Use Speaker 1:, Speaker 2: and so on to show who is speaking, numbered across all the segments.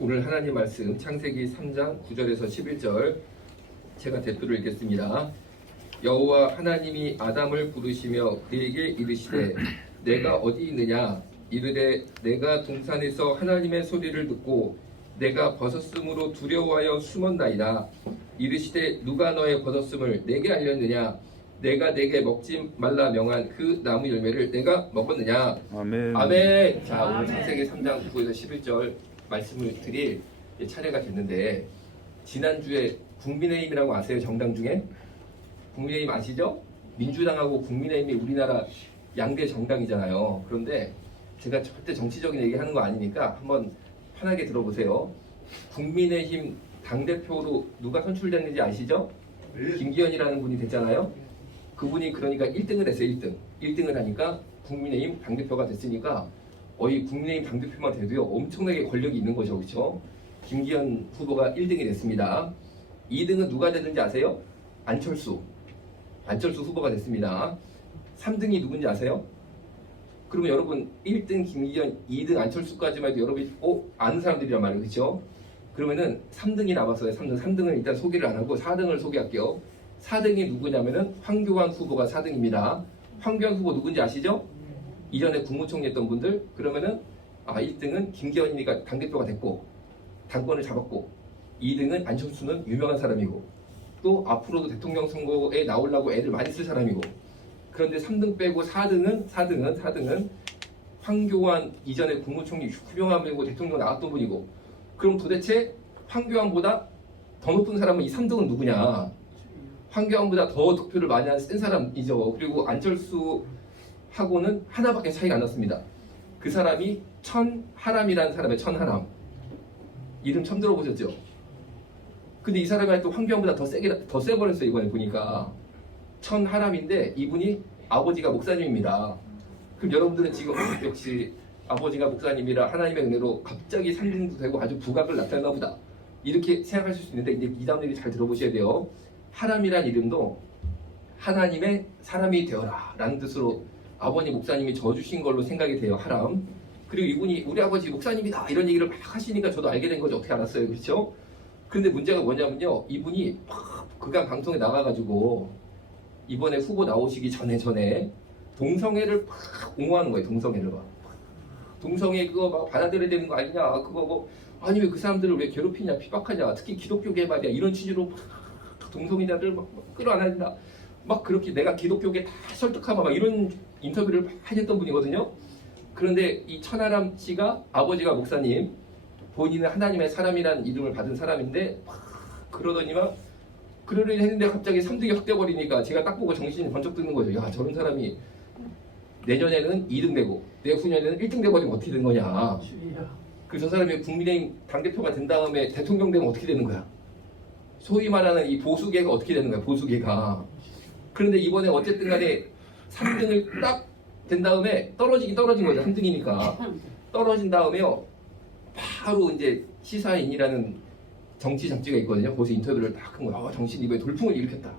Speaker 1: 오늘 하나님 말씀 창세기 3장 9절에서 11절 제가 대표로 읽겠습니다. 여호와 하나님이 아담을 부르시며 그에게 이르시되 내가 어디 있느냐 이르되 내가 동산에서 하나님의 소리를 듣고 내가 벗었으므로 두려워하여 숨었나이다 이르시되 누가 너의 벗었음을 내게 알렸느냐 내가 내게 먹지 말라 명한 그 나무 열매를 내가 먹었느냐
Speaker 2: 아멘.
Speaker 1: 아멘. 자 오늘 창세기 3장 9에서 11절 말씀을 드릴 차례가 됐는데 지난주에 국민의힘이라고 아세요? 정당 중에 국민의힘 아시죠? 민주당하고 국민의힘이 우리나라 양대 정당이잖아요. 그런데 제가 절대 정치적인 얘기 하는 거 아니니까 한번 편하게 들어보세요. 국민의힘 당 대표로 누가 선출됐는지 아시죠? 김기현이라는 분이 됐잖아요. 그분이 그러니까 1등을 했어요. 1등. 1등을 하니까 국민의힘 당 대표가 됐으니까 거의 국민의힘 당 대표만 돼도요 엄청나게 권력이 있는 거죠, 그렇죠? 김기현 후보가 1등이 됐습니다. 2등은 누가 됐는지 아세요? 안철수. 안철수 후보가 됐습니다. 3등이 누군지 아세요? 그러면 여러분 1등 김기현, 2등 안철수까지만 해도 여러분이 어? 아는 사람들이란 말이에요. 그렇죠? 그러면은 3등이 남았어요. 3등. 3등은 일단 소개를 안 하고 4등을 소개할게요. 4등이 누구냐면은 황교안 후보가 4등입니다. 황교안 후보 누군지 아시죠? 이전에 국무총리 했던 분들 그러면은 아 1등은 김기현이니까 당대표가 됐고 당권을 잡았고 2등은 안철수는 유명한 사람이고 또 앞으로도 대통령 선거에 나오려고 애를 많이 쓸 사람이고 그런데 3등 빼고 4등은 4등은 4등은 황교안 이전에 국무총리 훌륭한 분이고 대통령 나왔던 분이고 그럼 도대체 황교안보다 더 높은 사람은 이 3등은 누구냐? 황교안보다 더 득표를 많이 한 센 사람이죠. 그리고 안철수 하고는 하나밖에 차이가 안 났습니다 그 사람이 천하람이라는 사람의 천하람 이름 처음 들어보셨죠? 근데 이 사람이 또 황교안보다 더 세게 더 세 버렸어요 이번에 보니까 천하람인데 이분이 아버지가 목사님입니다. 그럼 여러분들은 지금 역시 아버지가 목사님이라 하나님의 은혜로 갑자기 상등도 되고 아주 부각을 나타나 보다 이렇게 생각하실 수 있는데 이제 이 다음 얘기 잘 들어보셔야 돼요. 하람이란 이름도 하나님의 사람이 되어라 라는 뜻으로 아버님 목사님이 져주신 걸로 생각이 돼요 하람. 그리고 이분이 우리 아버지 목사님이다 이런 얘기를 막 하시니까 저도 알게 된 거죠. 어떻게 알았어요 그렇죠? 근데 문제가 뭐냐면요. 이분이 막 그간 방송에 나가가지고 이번에 후보 나오시기 전에 전에 동성애를 막 옹호하는 거예요 동성애를 막. 동성애 그거 막 받아들여야 되는 거 아니냐 그거 뭐. 아니 왜 그 사람들을 왜 괴롭히냐 핍박하냐 특히 기독교계 말이야 이런 취지로 막 동성애자들 막, 막 끌어안아야 된다. 막 그렇게 내가 기독교계 다 설득하마 막 이런 인터뷰를 많이 했던 분이거든요 그런데 이 천하람 씨가 아버지가 목사님 본인은 하나님의 사람이라는 이름을 받은 사람인데 막 그러더니만 그러려 했는데 갑자기 3등이 확 돼버리니까 제가 딱 보고 정신이 번쩍 드는 거죠. 야 저런 사람이 내년에는 2등 되고 내후년에는 1등 돼버리면 어떻게 되는 거냐. 그 저 사람이 국민의힘 당대표가 된 다음에 대통령 되면 어떻게 되는 거야. 소위 말하는 이 보수계가 어떻게 되는 거야. 보수계가. 그런데 이번에 어쨌든 간에 3등을 딱 된 다음에 떨어지긴 떨어진 거죠. 3등이니까. 떨어진 다음에요. 바로 이제 시사인이라는 정치 잡지가 있거든요. 거기서 인터뷰를 딱 한 거야. 아, 정신 이번에 돌풍을 일으켰다.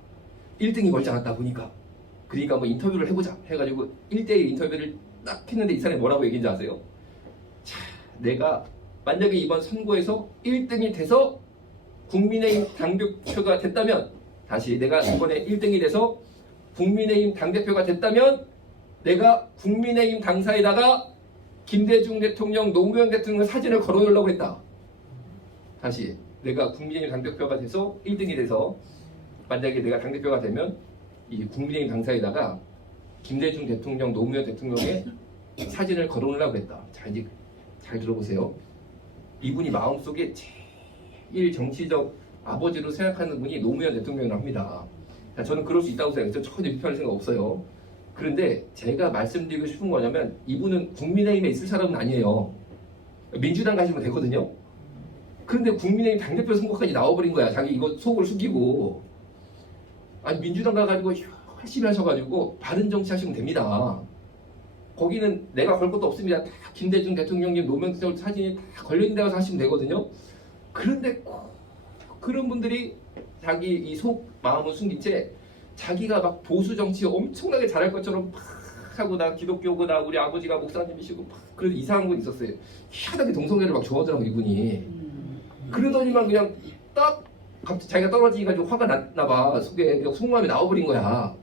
Speaker 1: 1등이 멀지 않았다 보니까. 그러니까 뭐 인터뷰를 해보자 해가지고 1대1 인터뷰를 딱 했는데 이 사람이 뭐라고 얘기인지 아세요? 자, 내가 만약에 이번 선거에서 1등이 돼서 국민의힘 당대표가 됐다면 다시 내가 이번에 1등이 돼서 국민의힘 당대표가 됐다면 내가 국민의힘 당사에다가 김대중 대통령, 노무현 대통령 사진을 걸어놓으려고 했다. 다시 내가 국민의힘 당대표가 돼서 1등이 돼서 만약에 내가 당대표가 되면 이 국민의힘 당사에다가 김대중 대통령, 노무현 대통령의 사진을 걸어놓으려고 했다. 자 이제 잘 들어보세요. 이분이 마음속에 제일 정치적 아버지로 생각하는 분이 노무현 대통령이라고 합니다. 자, 저는 그럴 수 있다고 생각해요. 저 전혀 비판할 생각 없어요. 그런데 제가 말씀드리고 싶은 거냐면 이분은 국민의힘에 있을 사람은 아니에요. 민주당 가시면 되거든요. 그런데 국민의힘 당대표 선거까지 나와버린 거야. 자기 이거 속을 숙이고. 아니 민주당 가가지고 열심히 하셔가지고 바른 정치 하시면 됩니다. 거기는 내가 걸 것도 없습니다. 다 김대중 대통령님 노무현 대통령 사진이 다 걸려있는 데 가서 하시면 되거든요. 그런데 꼭 그런 분들이 자기 이 속 마음을 숨긴 채 자기가 막 보수 정치 엄청나게 잘할 것처럼 막 하고 나 기독교고 나 우리 아버지가 목사님이시고 막 그래도 이상한 분 있었어요. 희한하게 동성애를 막 좋아하더라고 이분이. 그러더니만 그냥 딱 갑자기 자기가 떨어지니까 좀 화가 났나 봐. 속에 속마음이 나와버린 거야.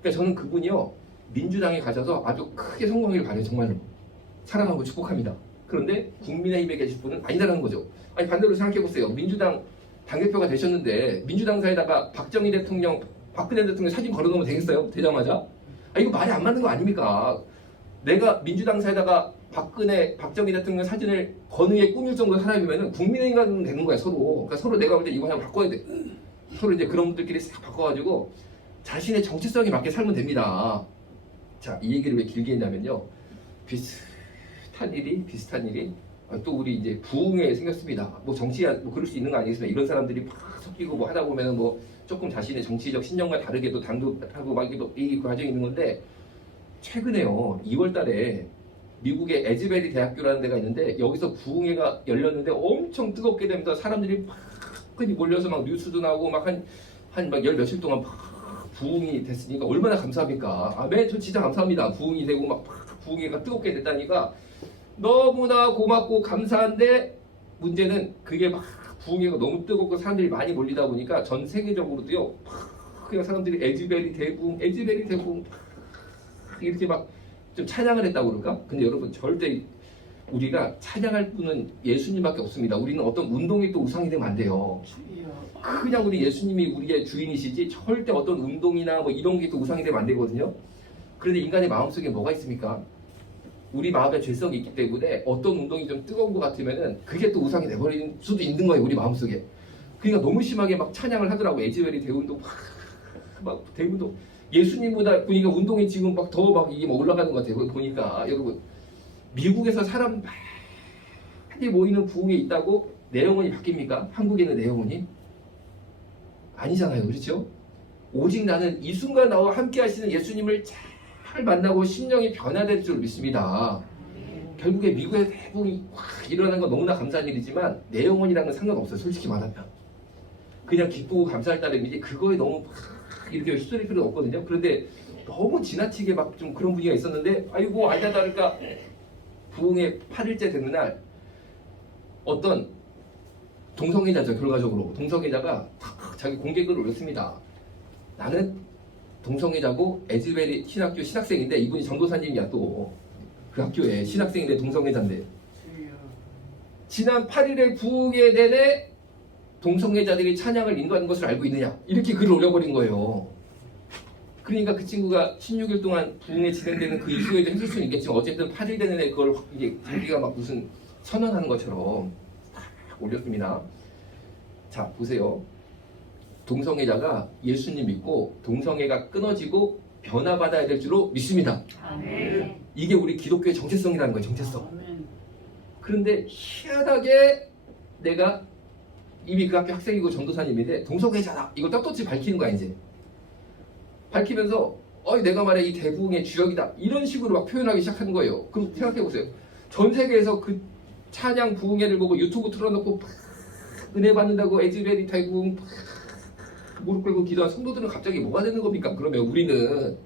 Speaker 1: 그러니까 저는 그분이요 민주당에 가셔서 아주 크게 성공하길 바래요 정말로. 사랑하고 축복합니다. 그런데 국민의힘에 계실 분은 아니다라는 거죠. 아니 반대로 생각해 보세요. 민주당 당대표가 되셨는데 민주당사에다가 박정희 대통령 박근혜 대통령 사진 걸어놓으면 되겠어요 되자마자 아 이거 말이 안 맞는 거 아닙니까 내가 민주당사에다가 박근혜, 박정희 대통령 사진을 건의에 꾸밀 정도 사람이면은 국민의힘 가면 되는 거야 서로. 그러니까 서로 내가 볼 때 이거 하나 바꿔야 돼. 서로 이제 그런 분들끼리 싹 바꿔가지고 자신의 정체성에 맞게 살면 됩니다. 자, 이 얘기를 왜 길게 했냐면요. 비슷한 일이 비슷한 일이 아, 또 우리 이제 부흥에 생겼습니다. 뭐 정치야 뭐 그럴 수 있는 거 아니겠습니까? 이런 사람들이 막 섞이고 뭐 하다 보면은 뭐 조금 자신의 정치적 신념과 다르게 또 당도 하고 막 이게 이 과정이 있는 건데 최근에요. 2월달에 미국의 에즈베리 대학교라는 데가 있는데 여기서 부흥회가 열렸는데 엄청 뜨겁게 되면서 사람들이 막 몰려서 막 뉴스도 나오고 막 한 한 막 열 며칠 동안 막 부흥이 됐으니까 얼마나 감사합니까? 아, 네, 저 진짜 감사합니다. 부흥이 되고 막 부흥회가 뜨겁게 됐다니까 너무나 고맙고 감사한데 문제는 그게 막 부흥회가 너무 뜨겁고 사람들이 많이 몰리다 보니까 전 세계적으로도요 막 그냥 사람들이 에즈베리 대부흥, 에즈베리 막 이렇게 막 좀 찬양을 했다고 그럴까? 근데 여러분 절대 우리가 찬양할 분은 예수님밖에 없습니다. 우리는 어떤 운동이 또 우상이 되면 안 돼요. 그냥 우리 예수님이 우리의 주인이시지 절대 어떤 운동이나 뭐 이런 게 또 우상이 되면 안 되거든요. 그런데 인간의 마음속에 뭐가 있습니까? 우리 마음에 죄성이 있기 때문에 어떤 운동이 좀 뜨거운 것 같으면은 그게 또 우상이 돼버리는 수도 있는 거예요 우리 마음속에. 그러니까 너무 심하게 막 찬양을 하더라고 에즈웰이 대운도 막, 막 대운도 예수님보다 보니까 운동이 지금 막 더 막 이게 막 올라가는 것 같아요 보니까 여러분 미국에서 사람 많이 모이는 부흥에 있다고 내영혼이 바뀝니까? 한국에 있는 내영혼이? 아니잖아요 그렇죠? 오직 나는 이 순간 나와 함께 하시는 예수님을 잘 만나고 심령이 변화될 줄 믿습니다. 결국에 미국의 대부분이 확 일어난 건 너무나 감사한 일이지만 내 영혼이랑은 상관없어요. 솔직히 말하면. 그냥 기쁘고 감사할 따름이지 그거에 너무 막 이렇게 휘둘릴 필요는 없거든요. 그런데 너무 지나치게 막 좀 그런 분위기가 있었는데 아이고 알다 다를까 부흥의 8일째 되는 날 어떤 동성애자죠 결과적으로 동성애자가 탁 자기 공개글을 올렸습니다. 나는 동성애자고 에즈베리 신학교 신학생인데 이분이 전도사님이야 또 그 학교에 신학생인데 동성애자인데 지난 8일의 부흥회 내내 동성애자들이 찬양을 인도하는 것을 알고 있느냐 이렇게 글을 올려버린 거예요. 그러니까 그 친구가 16일 동안 부흥회 진행되는 그 이후에도 했을 수는 있겠지만 어쨌든 8일 되는 애 그걸 확 이게 자기가 막 무슨 선언하는 것처럼 딱 올렸습니다. 자 보세요. 동성애자가 예수님 믿고 동성애가 끊어지고 변화받아야 될 줄로 믿습니다.
Speaker 2: 아멘.
Speaker 1: 이게 우리 기독교의 정체성이라는 거예요. 정체성.
Speaker 2: 아멘.
Speaker 1: 그런데 희한하게 내가 이미 그 학교 학생이고 전도사님인데 동성애자다. 이걸 떳떳이 밝히는 거야 이제. 밝히면서 어이 내가 말해 이 대부흥의 주역이다. 이런 식으로 막 표현하기 시작하는 거예요. 그럼 생각해 보세요. 전 세계에서 그 찬양 부흥회를 보고 유튜브 틀어놓고 팍 은혜 받는다고 에즈베리 대부흥 팍 무릎 꿇고 기도한 성도들은 갑자기 뭐가 되는 겁니까? 그러면 우리는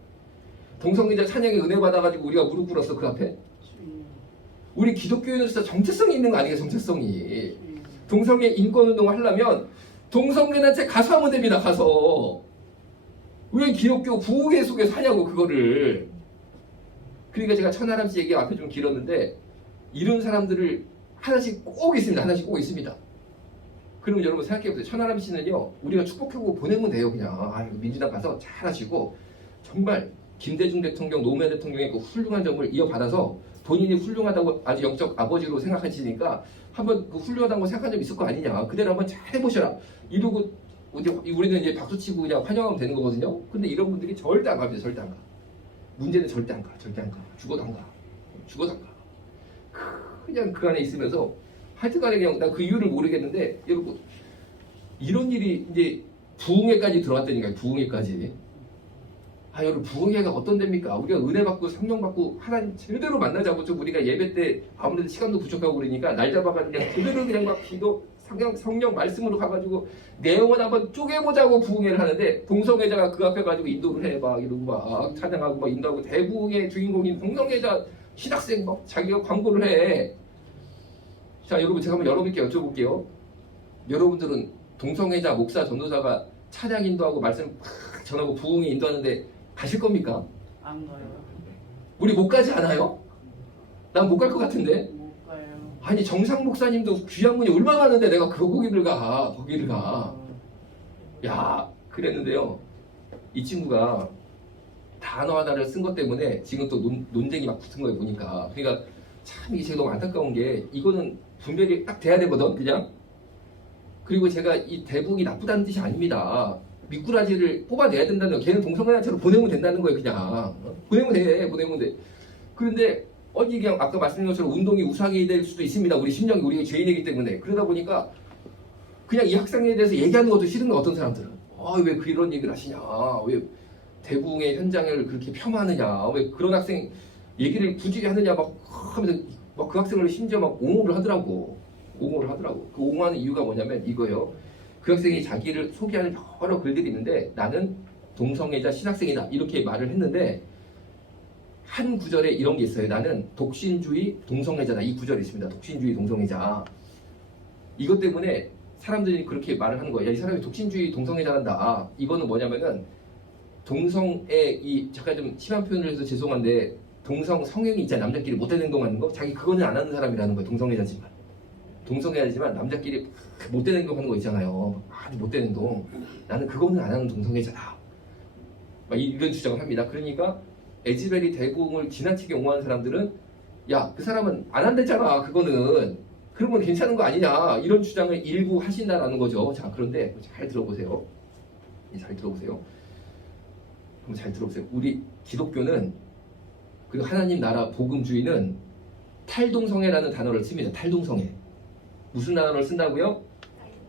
Speaker 1: 동성애자 찬양에 은혜 받아가지고 우리가 무릎 꿇었어 그 앞에? 우리 기독교에는 진짜 정체성이 있는 거 아니에요 정체성이. 동성애 인권운동을 하려면 동성애단체 가서 하면 됩니다 가서 왜 기독교 부흥회 속에서 하냐고 그거를 그러니까 제가 천하람 씨 얘기 앞에 좀 길었는데 이런 사람들을 하나씩 꼭 있습니다 하나씩 꼭 있습니다 그러면 여러분 생각해보세요. 천하람 씨는요 우리가 축복하고 보내면 돼요 그냥. 아, 민주당 가서 잘 하시고 정말 김대중 대통령 노무현 대통령의 그 훌륭한 점을 이어받아서 본인이 훌륭하다고 아주 영적 아버지로 생각하시니까 한번 그 훌륭하다고 생각한 점 있을 거 아니냐. 그대로 한번 잘 해보셔라. 이러고 우리는 이제 박수치고 그냥 환영하면 되는 거거든요. 근데 이런 분들이 절대 안 갑니다. 절대 안 가. 문제는 절대 안 가. 절대 안 가. 죽어도 안 가. 죽어도 안 가. 그냥 그 안에 있으면서 하여튼간에 그냥 나그 이유를 모르겠는데 여러분 이런 일이 이제 부흥회까지 들어왔다니까요 부흥회까지 아 여러분 부흥회가 어떤 데입니까? 우리가 은혜 받고 성령 받고 하나님 제대로 만나자고 좀 우리가 예배 때 아무래도 시간도 부족하고 그러니까 날 잡아가지고 그냥 제대로 그냥 막 기도 성령, 성령 말씀으로 가가지고 내용을 한번 쪼개보자고 부흥회를 하는데 동성애자가 그 앞에 가지고 인도를 해 막 이러고 막 찬양하고 막 인도하고 대부흥의 주인공인 동성애자 신학생 막 자기가 광고를 해. 자 여러분 제가 한번 여러분께 여쭤볼게요. 여러분들은 동성애자, 목사, 전도사가 찬양 인도하고 말씀 팍 전하고 부흥에 인도하는데 가실 겁니까?
Speaker 2: 안 가요.
Speaker 1: 우리 못 가지 않아요? 난 못 갈 것 같은데.
Speaker 2: 못 가요.
Speaker 1: 아니 정상 목사님도 귀한 분이 얼마나 많은데 내가 그 거기를 가 거기를 가. 야 그랬는데요. 이 친구가 단어 하나를 쓴 것 때문에 지금 또 논, 논쟁이 막 붙은 거예요 보니까. 그러니까 참 이게 제가 너무 안타까운 게 이거는 분별이 딱 돼야 되거든 그냥. 그리고 제가 이 대북이 나쁘다는 뜻이 아닙니다. 미꾸라지를 뽑아내야 된다는 거. 걔는 동성애자로 보내면 된다는 거예요 그냥. 어? 보내면 돼 보내면 돼. 그런데 어디 그냥 아까 말씀드린 것처럼 운동이 우상이 될 수도 있습니다. 우리 심령이 우리가 죄인이기 때문에 그러다 보니까 그냥 이 학생에 대해서 얘기하는 것도 싫은 거 어떤 사람들은 아왜 그런 얘기를 하시냐 왜 대붕의 현장을 그렇게 폄하하느냐 왜 그런 학생 얘기를 굳이 하느냐 막 하면서 막 그 학생을 심지어 막 옹호를 하더라고 옹호를 하더라고 그 옹호하는 이유가 뭐냐면 이거예요 그 학생이 자기를 소개하는 여러 글들이 있는데 나는 동성애자 신학생이다 이렇게 말을 했는데 한 구절에 이런 게 있어요. 나는 독신주의 동성애자다. 이 구절이 있습니다. 독신주의 동성애자. 이것 때문에 사람들이 그렇게 말을 하는 거예요. 야, 이 사람이 독신주의 동성애자란다. 이거는 뭐냐면은 동성애 이 잠깐 좀 심한 표현을 해서 죄송한데 동성 성행이 있잖아. 남자끼리 못된 행동 하는 거. 자기 그거는 안 하는 사람이라는 거예요. 동성애자지만. 동성애자지만 남자끼리 못된 행동 하는 거 있잖아요. 아주 못된 행동. 나는 그거는 안 하는 동성애자다. 막 이런 주장을 합니다. 그러니까 에즈벨이 대공을 지나치게 옹호하는 사람들은 야 그 사람은 안 한댔잖아 그거는 그런 건 괜찮은 거 아니냐 이런 주장을 일부 하신다라는 거죠 자 그런데 잘 들어보세요 예, 잘 들어보세요 잘 들어보세요 우리 기독교는 그리고 하나님 나라 복음주의는 탈동성애라는 단어를 씁니다 탈동성애 무슨 단어를 쓴다고요?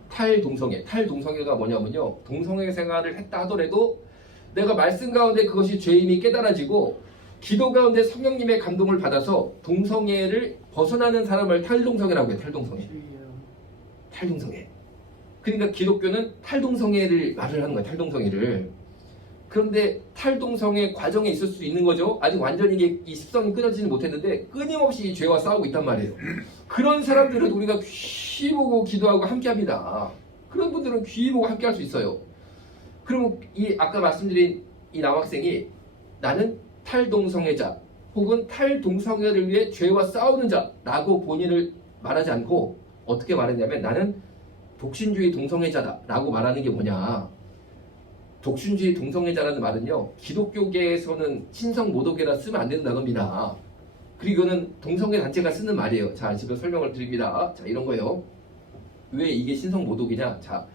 Speaker 1: 탈동성애 탈동성애가 뭐냐면요 동성애 생활을 했다 하더라도 내가 말씀 가운데 그것이 죄임이 깨달아지고 기도 가운데 성령님의 감동을 받아서 동성애를 벗어나는 사람을 탈동성애라고 해요. 탈동성애. 탈동성애. 그러니까 기독교는 탈동성애를 말을 하는 거예요. 탈동성애를. 그런데 탈동성애 과정에 있을 수 있는 거죠. 아직 완전히 이게 이 습성이 끊어지지 못했는데 끊임없이 이 죄와 싸우고 있단 말이에요. 그런 사람들은 우리가 귀 보고 기도하고 함께 합니다. 그런 분들은 귀 보고 함께 할 수 있어요. 그럼 이 아까 말씀드린 이 남학생이 나는 탈동성애자 혹은 탈동성애를 위해 죄와 싸우는 자라고 본인을 말하지 않고 어떻게 말했냐면 나는 독신주의 동성애자다라고 말하는 게 뭐냐 독신주의 동성애자라는 말은요 기독교계에서는 신성 모독계라 쓰면 안 된다는 겁니다 그리고 이거는 동성애 단체가 쓰는 말이에요 자 지금 설명을 드립니다 자 이런 거예요 왜 이게 신성 모독이냐 자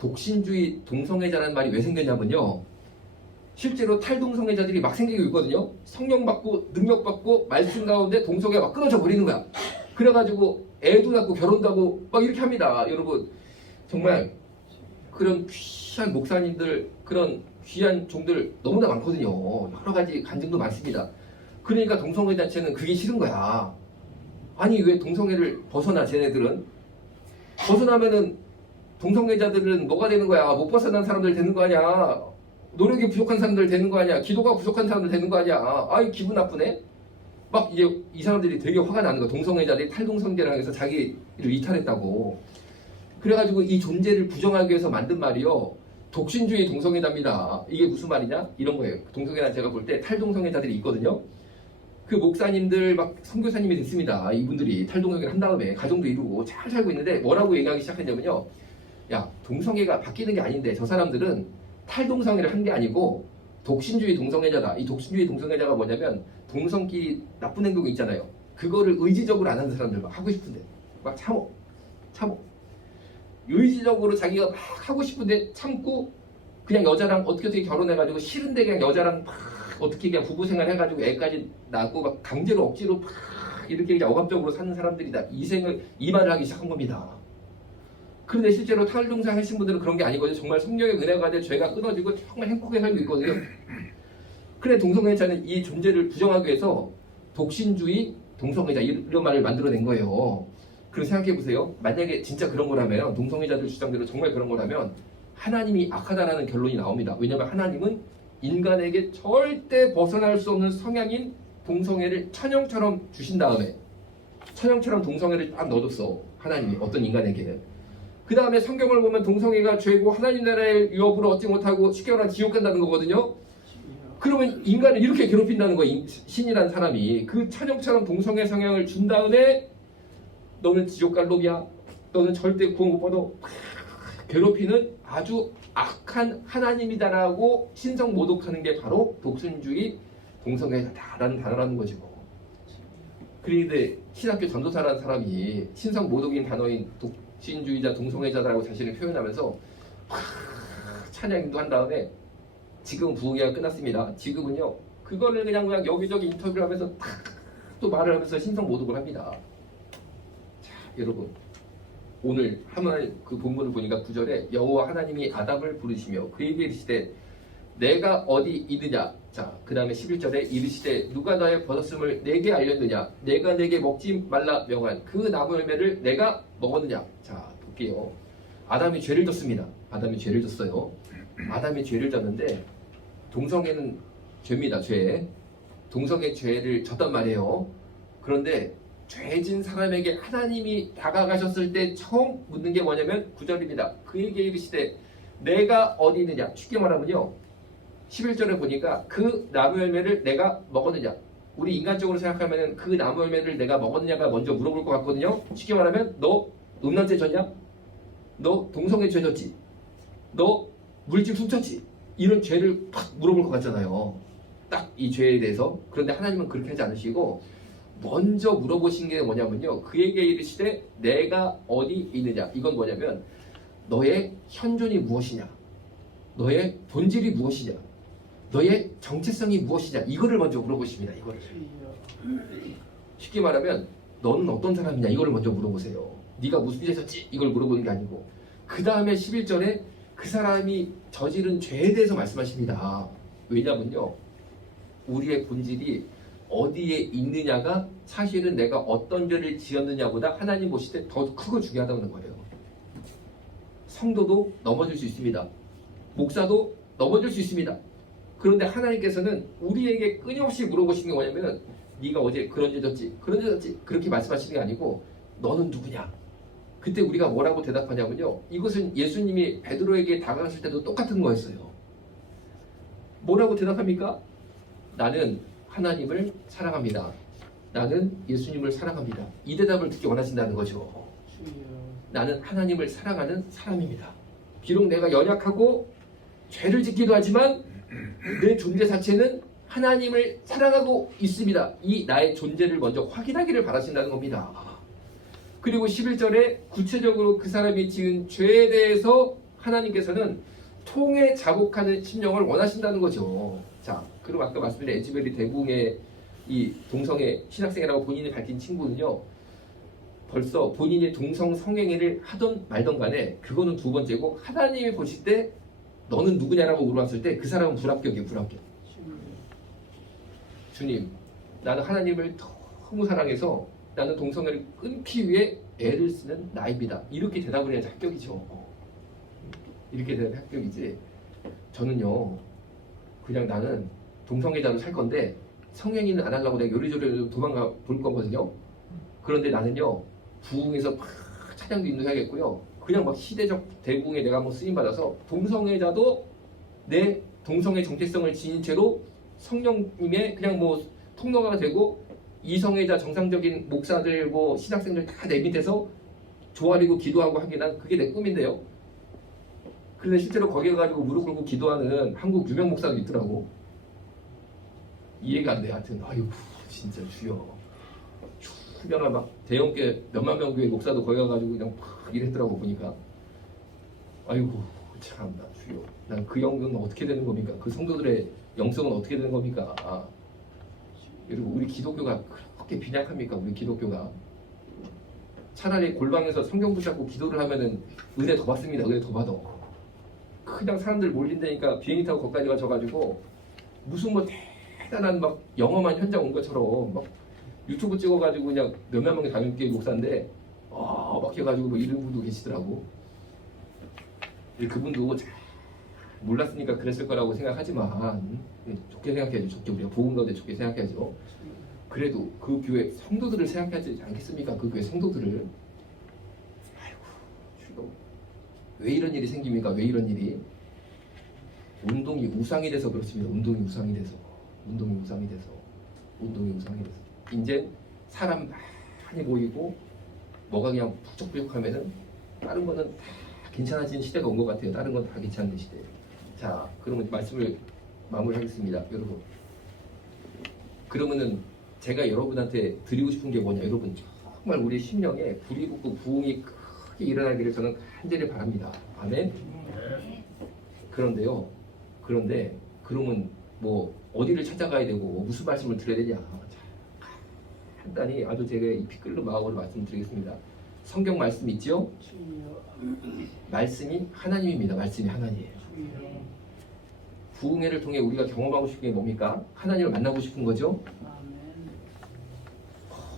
Speaker 1: 독신주의 동성애자라는 말이 왜 생겼냐면요. 실제로 탈동성애자들이 막 생기고 있거든요. 성령 받고 능력 받고 말씀 가운데 동성애가 막 끊어져 버리는 거야. 그래가지고 애도 낳고 결혼도 하고 막 이렇게 합니다. 여러분 정말 그런 귀한 목사님들 그런 귀한 종들 너무나 많거든요. 여러 가지 간증도 많습니다. 그러니까 동성애 자체는 그게 싫은 거야. 아니 왜 동성애를 벗어나 쟤네들은 벗어나면은 동성애자들은 뭐가 되는 거야? 못 벗어난 사람들 되는 거 아니야? 노력이 부족한 사람들 되는 거 아니야? 기도가 부족한 사람들 되는 거 아니야? 아이 기분 나쁘네. 막 이제 이 사람들이 되게 화가 나는 거야. 동성애자들이 탈동성애라고 해서 자기를 이탈했다고. 그래가지고 이 존재를 부정하기 위해서 만든 말이요. 독신주의 동성애자입니다. 이게 무슨 말이냐? 이런 거예요. 동성애자 제가 볼 때 탈동성애자들이 있거든요. 그 목사님들 막 선교사님이 됐습니다. 이분들이 탈동성애를 한 다음에 가정도 이루고 잘 살고 있는데 뭐라고 얘기하기 시작했냐면요. 야 동성애가 바뀌는 게 아닌데 저 사람들은 탈동성애를 한 게 아니고 독신주의 동성애자다. 이 독신주의 동성애자가 뭐냐면 동성끼리 나쁜 행동이 있잖아요. 그거를 의지적으로 안 하는 사람들 막 하고 싶은데 막 참어 참어 의지적으로 자기가 막 하고 싶은데 참고 그냥 여자랑 어떻게 어떻게 결혼해가지고 싫은데 그냥 여자랑 막 어떻게 그냥 부부 생활 해가지고 애까지 낳고 막 강제로 억지로 막 이렇게 억압적으로 사는 사람들이다. 이 생을 이 말을 하기 시작한 겁니다. 그런데 실제로 탈동성 하신 분들은 그런 게 아니거든요. 정말 성령의 은혜가 돼 죄가 끊어지고 정말 행복하게 살고 있거든요. 그래 동성애자는 이 존재를 부정하기 위해서 독신주의 동성애자 이런 말을 만들어낸 거예요. 그럼 생각해 보세요. 만약에 진짜 그런 거라면 동성애자들 주장대로 정말 그런 거라면 하나님이 악하다라는 결론이 나옵니다. 왜냐하면 하나님은 인간에게 절대 벗어날 수 없는 성향인 동성애를 천형처럼 주신 다음에 천형처럼 동성애를 딱 넣어줬어. 하나님이 어떤 인간에게는. 그 다음에 성경을 보면 동성애가 죄고 하나님 나라의 유업으로 얻지 못하고 쉽게 말하면 지옥 간다는 거거든요. 그러면 인간을 이렇게 괴롭힌다는 거예요. 신이란 사람이 그 찬영처럼 동성애 성향을 준 다음에 너는 지옥 갈 놈이야. 너는 절대 구원 못 받아. 괴롭히는 아주 악한 하나님이다라고 신성 모독하는 게 바로 독순주의 동성애다라는 단어라는 거죠. 그런데 신학교 전도사라는 사람이 신성 모독인 단어인 독신주의자 동성애자라고 자신을 표현하면서 팍 찬양도 한 다음에 지금 부흥회가 끝났습니다. 지금은요 그거를 그냥 그냥 여기저기 인터뷰를 하면서 탁 또 말을 하면서 신성 모독을 합니다. 자 여러분 오늘 하나님 그 본문을 보니까 9절에 여호와 하나님이 아담을 부르시며 그에게 이르시되 내가 어디 있느냐? 자 그 다음에 11절에 이르시되 누가 나의 버섯음을 내게 알렸느냐? 내가 내게 먹지 말라 명한 그 나무 열매를 내가 먹었느냐? 자 볼게요. 아담이 죄를 졌습니다. 아담이 죄를 졌어요. 아담이 죄를 졌는데 동성애는 죄입니다 죄. 동성애 죄를 졌단 말이에요. 그런데 죄진 사람에게 하나님이 다가가셨을 때 처음 묻는 게 뭐냐면 9절입니다. 그에게 이르시되 내가 어디 있느냐 쉽게 말하면요 11절에 보니까 그 나무 열매를 내가 먹었느냐 우리 인간적으로 생각하면 그 나무 열매를 내가 먹었느냐가 먼저 물어볼 것 같거든요 쉽게 말하면 너 음란죄 졌냐? 너 동성애 죄 졌지? 너 물질 훔쳤지? 이런 죄를 팍 물어볼 것 같잖아요 딱 이 죄에 대해서 그런데 하나님은 그렇게 하지 않으시고 먼저 물어보신 게 뭐냐면요. 그에게 이르시되 내가 어디 있느냐. 이건 뭐냐면 너의 현존이 무엇이냐. 너의 본질이 무엇이냐. 너의 정체성이 무엇이냐. 이거를 먼저 물어보십니다. 이거를. 쉽게 말하면 너는 어떤 사람이냐. 이거를 먼저 물어보세요. 네가 무슨 죄 졌지? 이걸 물어보는 게 아니고 그 다음에 11절에 그 사람이 저지른 죄에 대해서 말씀하십니다. 왜냐면요. 우리의 본질이 어디에 있느냐가 사실은 내가 어떤 죄를 지었느냐보다 하나님 보실 때 더 크고 중요하다는 거예요. 성도도 넘어질 수 있습니다. 목사도 넘어질 수 있습니다. 그런데 하나님께서는 우리에게 끊임없이 물어보시는 게 뭐냐면 네가 어제 그런 죄 졌지 그런 죄 졌지 그렇게 말씀하시는 게 아니고 너는 누구냐 그때 우리가 뭐라고 대답하냐면요 이것은 예수님이 베드로에게 다가갔을 때도 똑같은 거였어요 뭐라고 대답합니까? 나는 하나님을 사랑합니다. 나는 예수님을 사랑합니다. 이 대답을 듣기 원하신다는 거죠. 나는 하나님을 사랑하는 사람입니다. 비록 내가 연약하고 죄를 짓기도 하지만 내 존재 자체는 하나님을 사랑하고 있습니다. 이 나의 존재를 먼저 확인하기를 바라신다는 겁니다. 그리고 11절에 구체적으로 그 사람이 지은 죄에 대해서 하나님께서는 통해 자복하는 심령을 원하신다는 거죠. 자, 그리고 아까 말씀드린 에즈벨이 대궁의 이 동성애 신학생이라고 본인이 밝힌 친구는요. 벌써 본인이 동성 성행위를 하던 말던 간에 그거는 두 번째고 하나님이 보실 때 너는 누구냐라고 물어봤을 때 그 사람은 불합격이에요. 불합격. 주님, 나는 하나님을 너무 사랑해서 나는 동성애를 끊기 위해 애를 쓰는 나입니다. 이렇게 대답을 해야지 합격이죠. 이렇게 되면 합격이지. 저는요, 그냥 나는 동성애자로 살 건데 성행위는 안 하려고 내가 요리조리 도망가 볼 거거든요. 그런데 나는요, 부흥에서 막 찬양도 인도해야겠고요. 그냥 막 시대적 대궁에 내가 한번 쓰임 받아서 동성애자도 내 동성애 정체성을 지닌 채로 성령님의 그냥 뭐 통로가 되고 이성애자 정상적인 목사들 뭐 신학생들 다 내 밑에서 조아리고 기도하고 하게 난 그게 내 꿈인데요. 근데 실제로 거기에 가지고 무릎 꿇고 기도하는 한국 유명 목사도 있더라고. 이해가 안 돼. 하여튼 아유 진짜 주여. 후면을 막 대형교 몇만 명 교회 목사도 거기 가가지고 그냥 팍 이랬더라고 보니까. 아이고 참나 주여. 난 그 영은 어떻게 되는 겁니까? 그 성도들의 영성은 어떻게 되는 겁니까? 아. 여러분 우리 기독교가 그렇게 빈약합니까? 우리 기독교가 차라리 골방에서 성경 붙잡고 기도를 하면은 은혜 더 받습니다. 은혜 더 받아. 그냥 사람들 몰린다니까 비행기 타고 거기까지 가셔가지고 무슨 뭐 대단한 막 영험한 현장 온 것처럼 막 유튜브 찍어가지고 그냥 몇몇 명의 담임교회 목사인데 어막 해가지고 뭐 이런 분도 계시더라고. 그분도 잘 몰랐으니까 그랬을 거라고 생각하지만 음, 좋게 생각해야죠. 좋게 우리가 복음 가운데 좋게 생각해야죠. 그래도 그 교회 성도들을 생각하지 않겠습니까? 그 교회 성도들을 아이고 주여 왜 이런 일이 생깁니까? 왜 이런 일이? 운동이 우상이 돼서 그렇습니다. 운동이 우상이 돼서. 운동이 우상이 돼서. 운동이 우상이 돼서. 이제 사람 많이 모이고 뭐가 그냥 부족부족하면은 다른 거는 다 괜찮아지는 시대가 온 것 같아요. 다른 건 다 괜찮은 시대예요. 자, 그러면 말씀을 마무리하겠습니다. 여러분. 그러면은 제가 여러분한테 드리고 싶은 게 뭐냐, 여러분. 정말 우리 심령에 불이 붙고 부흥이 크게 일어나기를 저는 간절히 바랍니다. 아멘. 그런데요. 그런데 그러면 뭐 어디를 찾아가야 되고 무슨 말씀을 드려야 되냐? 자, 간단히 아주 제가 이 피끓는 마음으로 말씀드리겠습니다. 성경 말씀 있죠? 말씀이 하나님입니다. 말씀이 하나님이에요. 부흥회를 통해 우리가 경험하고 싶은 게 뭡니까? 하나님을 만나고 싶은 거죠.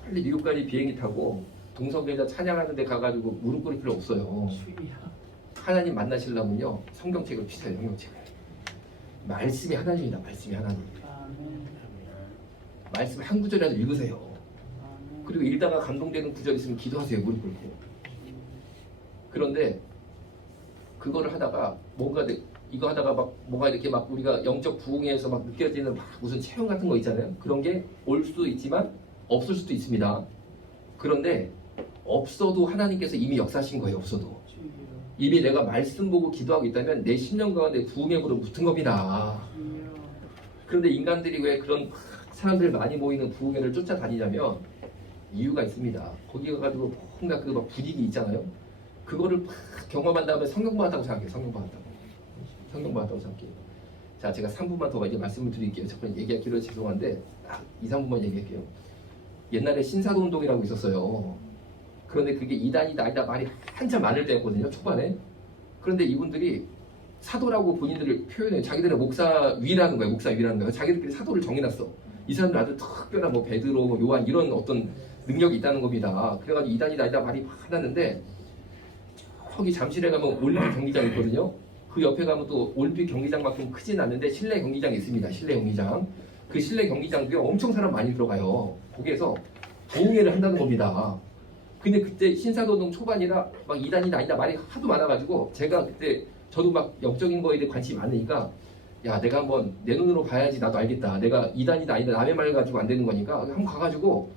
Speaker 1: 빨리 미국까지 비행기 타고 동성애자 찬양하는 데 가가지고 무릎 꿇을 필요 없어요. 하나님 만나시려면요. 성경책을 피세요. 성경책을. 말씀이 하나님이다. 말씀이 하나님. 말씀 한 구절이라도 읽으세요. 그리고 읽다가 감동되는 구절 있으면 기도하세요. 무릎 꿇고. 그런데 그거를 하다가 뭔가 내- 이거 하다가 막 뭐가 이렇게 막 우리가 영적 부흥에서 막 느껴지는 막 무슨 체험 같은 거 있잖아요. 그런 게 올 수도 있지만 없을 수도 있습니다. 그런데 없어도 하나님께서 이미 역사하신 거예요. 없어도 이미 내가 말씀 보고 기도하고 있다면 내 심령 가운데 부흥의 불은 붙은 겁니다. 그런데 인간들이 왜 그런 사람들 많이 모이는 부흥회를 쫓아다니냐면 이유가 있습니다. 거기 가가지고 뭔가 그 막 분위기 있잖아요. 그거를 막 경험한 다음에 성경 받았다고 생각해요. 성경 받았다고. 성경 받았다고 생각해요. 자, 제가 3분만 더 이제 말씀을 드릴게요. 잠깐 얘기하기 길어 죄송한데 딱 2, 3분만 얘기할게요. 옛날에 신사도 운동이라고 있었어요. 그런데 그게 이단이다 아니다 말이 한참 많을 때였거든요. 초반에. 그런데 이분들이 사도라고 본인들을 표현해 자기들의 목사 위라는 거예요. 목사 위라는 거예요. 자기들끼리 사도를 정해놨어. 이 사람들 아주 특별한 뭐 베드로, 뭐 요한 이런 어떤 능력이 있다는 겁니다. 그래가지고 이단이다 아니다 말이 많았는데 저기 잠실에 가면 올림픽 경기장 있거든요. 그 옆에 가면 또 올림픽 경기장만큼 크진 않는데 실내 경기장이 있습니다. 실내 경기장. 그 실내 경기장도요 엄청 사람 많이 들어가요. 거기에서 부흥회를 한다는 겁니다. 근데 그때 신사도동 초반이라 막 이단이다 아니다 말이 하도 많아가지고 제가 그때 저도 막 영적인 거에 대해 관심이 많으니까 야 내가 한번 내 눈으로 봐야지 나도 알겠다. 내가 이단이다 아니다. 남의 말 가지고 안 되는 거니까 한번 가가지고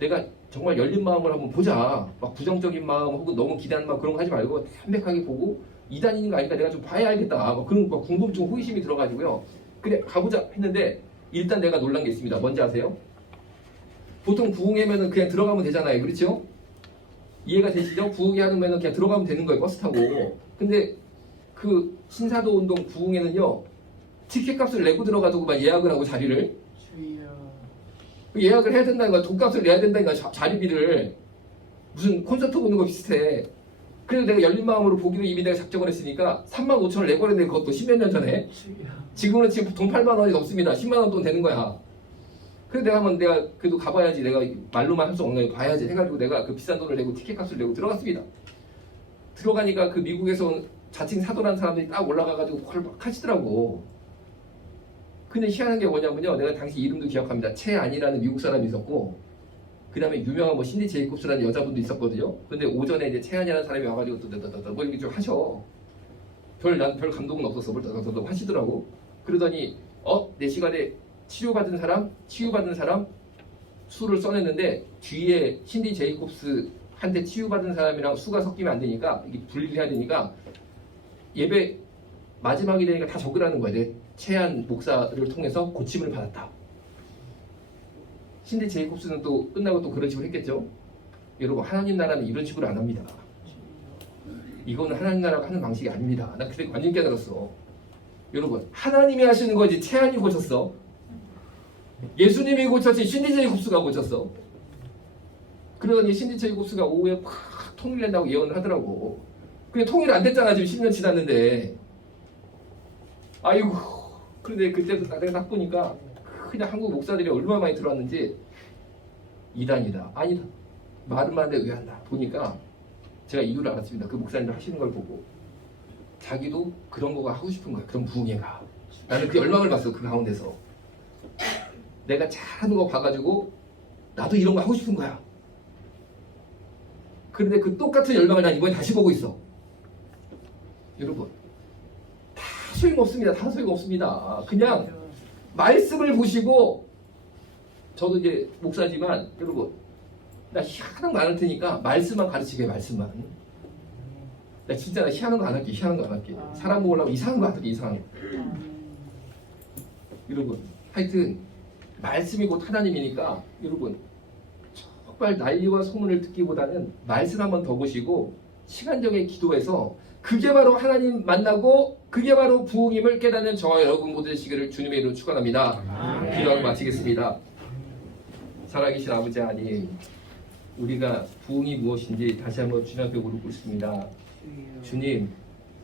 Speaker 1: 내가 정말 열린 마음을 한번 보자. 막 부정적인 마음 혹은 너무 기대하는 마음 그런 거 하지 말고 담백하게 보고 이단인 거 아닌가 내가 좀 봐야 알겠다. 막 그런 막 궁금증 호기심이 들어가지고요. 그래 가보자 했는데 일단 내가 놀란 게 있습니다. 뭔지 아세요? 보통 부흥회면은 그냥 들어가면 되잖아요. 그렇죠? 이해가 되시죠? 부흥회 하면은 그냥 들어가면 되는 거예요 버스 타고. 근데 그 신사도 운동 부흥회는요 티켓 값을 내고 들어가지고 막 예약을 하고 자리를. 그 예약을 해야 된다는 거야. 돈값을 내야 된다는 거야 자- 자리비를. 무슨 콘서트 보는 거 비슷해. 그래서 내가 열린 마음으로 보기로 이미 내가 작정을 했으니까 3만 5천 원을 내버렸는데 그것도 십몇 년 전에. 지금은 지금 돈 8만 원이 넘습니다. 10만 원 돈 되는 거야 그래서 내가 한번 내가 그래도 가봐야지. 내가 말로만 할수거 봐야지 해가지고 내가 그 비싼 돈을 내고 티켓 값을 내고 들어갔습니다. 들어가니까 그 미국에서 온 자칭 사도라는 사람들이 딱 올라가가지고 펄박 하시더라고. 근데 희한한 게 뭐냐면요. 내가 당시 이름도 기억합니다. 최안이라는 미국 사람이 있었고 그 다음에 유명한 뭐 신디 제이콥스라는 여자분도 있었거든요. 근데 오전에 이제 최안이라는 사람이 와가지고 또또또뭐 이렇게 좀 하셔. 별 난 별 감동은 없었어. 뭘또또 하시더라고. 그러더니 어? 내 시간에 치료받은 사람 치유받은 사람 수를 써냈는데 뒤에 신디 제이콥스 한테 치유받은 사람이랑 수가 섞이면 안 되니까 이게 분리를 해야 되니까 예배 마지막이 되니까 다 적으라는 거야. 내 최한 목사를 통해서 고침을 받았다. 신디 제이콥스는 또 끝나고 또 그런 식으로 했겠죠. 여러분 하나님 나라는 이런 식으로 안 합니다. 이거는 하나님 나라가 하는 방식이 아닙니다. 나 그때 완전 깨달았어. 여러분 하나님이 하시는 거지 최한이 고쳤어. 예수님이 고쳤지 신디 제이콥스가 고쳤어. 그러더니 신디 제이콥스가 오후에 팍 통일된다고 예언을 하더라고. 그게 통일 안 됐잖아 지금 10년 지났는데. 아이고. 그런데 그때도 내가 딱 보니까 그냥 한국 목사들이 얼마나 많이 들어왔는지 이단이다. 아니다. 말은 많은데 왜 한다. 보니까 제가 이유를 알았습니다. 그 목사님들 하시는 걸 보고 자기도 그런 거가 하고 싶은 거야. 그런 부흥회가. 나는 그 열망을 봤어. 그 가운데서. 내가 잘하는 거 봐가지고 나도 이런 거 하고 싶은 거야. 그런데 그 똑같은 열망을 난 이번에 다시 보고 있어. 여러분 다 소용없습니다. 다 소용없습니다. 그냥 말씀을 보시고 저도 이제 목사지만 여러분 나 희한한 거 안 할 테니까 말씀만 가르치게 말씀만 나 진짜 나 희한한 거 안 할게 희한한 거 안 할게 사람 보려고 이상한 거 안 할게 이상한 거 여러분 하여튼 말씀이 곧 하나님이니까 여러분 정말 난리와 소문을 듣기보다는 말씀 한번 더 보시고 시간적인 기도해서 그게 바로 하나님 만나고 그게 바로 부흥임을 깨닫는 저와 여러분 모두 되시기를 주님의 이름으로 축원합니다. 기도하고 마치겠습니다. 살아계신 아버지 하나님 우리가 부흥이 무엇인지 다시 한번 주님 앞에 묻고 있습니다. 주님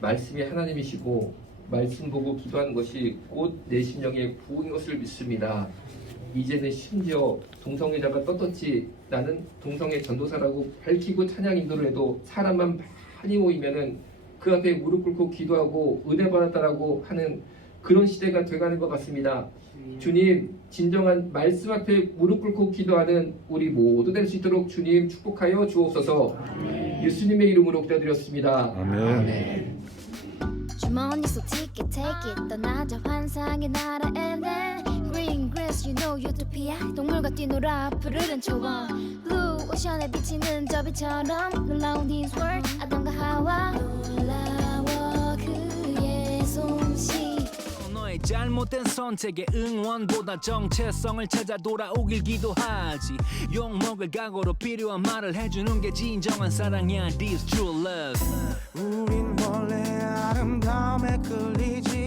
Speaker 1: 말씀이 하나님이시고 말씀 보고 기도하는 것이 곧 내 심령의 부흥인 것을 믿습니다. 이제는 심지어 동성애자가 떳떳이 나는 동성애 전도사라고 밝히고 찬양 인도를 해도 사람만 많이 모이면은 그 앞에 무릎 꿇고 기도하고 은혜 받았다라고 하는 그런 시대가 돼가는 것 같습니다. 주님 진정한 말씀 앞에 무릎 꿇고 기도하는 우리 모두 될 수 있도록 주님 축복하여 주옵소서 예수님의 이름으로 기도드렸습니다.
Speaker 3: 아멘.
Speaker 4: 주머니 속 ticket take it 떠나자 환상의 나라 and then grass you know utopia. 동물과 뛰놀아 푸르른 초원 blue 오션에 비치는 저 빛처럼 놀라운 his world 아담과 하와 놀라워 그의 솜씨.
Speaker 5: 너의 잘못된 선택에 응원보다 정체성을 찾아 돌아오길 기도하지. 욕먹을 각오로 필요한 말을 해주는 게 진정한 사랑이야. This true love.
Speaker 6: 우린 원래 아름다움에 끌리지